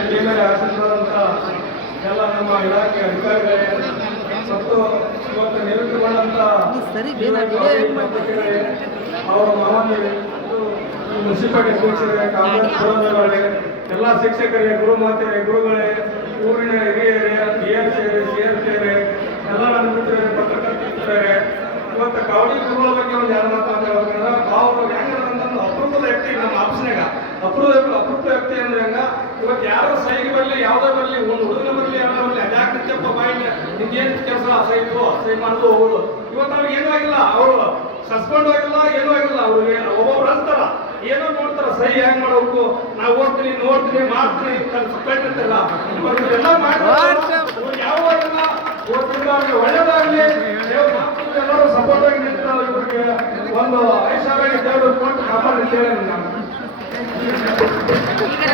ಮೇಲೆ ಎಲ್ಲ ನಮ್ಮ ಇಲಾಖೆ ಅಧಿಕಾರಿಗಳೇ ಮತ್ತು ಇವತ್ತು ನಿವೃತ್ತಿಗೊಂಡಂಥ ಅವರ ಮಾವನಿಗೆ ಮುನ್ಸಿಪಾಲಿಟಿ ಪುರದವರೇ ಎಲ್ಲ ಶಿಕ್ಷಕರೇ ಗುರು ಮಾತೆಯರೇ ಗುರುಗಳೇ ಊರಿನ ಹಿರಿಯರೇ ಡಿ ಆರ್ ಸಿಯರೇ ಸಿ ಆರ್ ಸಿಯರೇ ಎಲ್ಲ ಮಿತ್ರರೇ ಪತ್ರಕರ್ತರೇ ಇವತ್ತು ಕಾವಡಿ ಗುರುಗಳ ಬಗ್ಗೆ ಒಂದು ಎರಡು ಮಾತು ಮಾತಾಡ್ಬೇಕಂದ್ರೆ ಅವರು ಹೆಂಗಂತಂದ್ರೆ ಅಪರೂಪದ ವ್ಯಕ್ತಿ ನಮ್ಮ ಆಫೀಸ್ನಾಗ ಅಪರೂಪ ಅಪರೂಪ ವ್ಯಕ್ತಿ ಅಂದ್ರೆ ಹಂಗ? ಇವತ್ತು ಯಾರು ಸೈಗೆ ಬರಲಿ ಯಾವುದೇ ಬರಲಿ ಒಂದು ಹುಡುಗನ ಬರಲಿ ಯಾರೋ ಬರಲಿ ಅದ್ಯಾಕೆ ನಿತ್ಯಪ್ಪ ಬಾಯಿ ನಿಂಗೇನು ಕೆಲಸ ಸೈ ಇತ್ತು ಸೈ ಮಾಡೋದು ಹೋಗೋದು. ಇವತ್ತು ಅವ್ರಿಗೆ ಏನೂ ಆಗಿಲ್ಲ. ಅವರು ಸಸ್ಪೆಂಡ್ ಆಗಿಲ್ಲ ಏನೂ ಆಗಿಲ್ಲ. ಅವ್ರಿಗೆ ಒಬ್ಬೊಬ್ರು ಅಂತಾರ ಏನೋ ನೋಡ್ತಾರ ಸಹಿ ಹೆಂಗ್ ಮಾಡಬೇಕು? ನಾವು ಓದ್ತೀನಿ ನೋಡ್ತೀನಿ ಮಾಡ್ತೀನಿ ಸಪ್ರೇಟ್ ಇರ್ತಲ್ಲ. ಎಲ್ಲ ಮಾಡ್ತಾರೆ. ಯಾವ ಆಗಿಲ್ಲ. ಓದ್ತಿದ್ದಾಗಲಿ ಒಳ್ಳೇದಾಗ್ಲಿ. ಎಲ್ಲರೂ ಸಪೋರ್ಟ್ ಆಗಿ ನಿಂತಿದ್ದಾರೆ. ಇವ್ರಿಗೆ ಒಂದು ಐದು ಸಾವಿರ ಕೊಟ್ಟು ಕಾಪಾಡಿ ಹೇಳಿ ನಾನು いいね。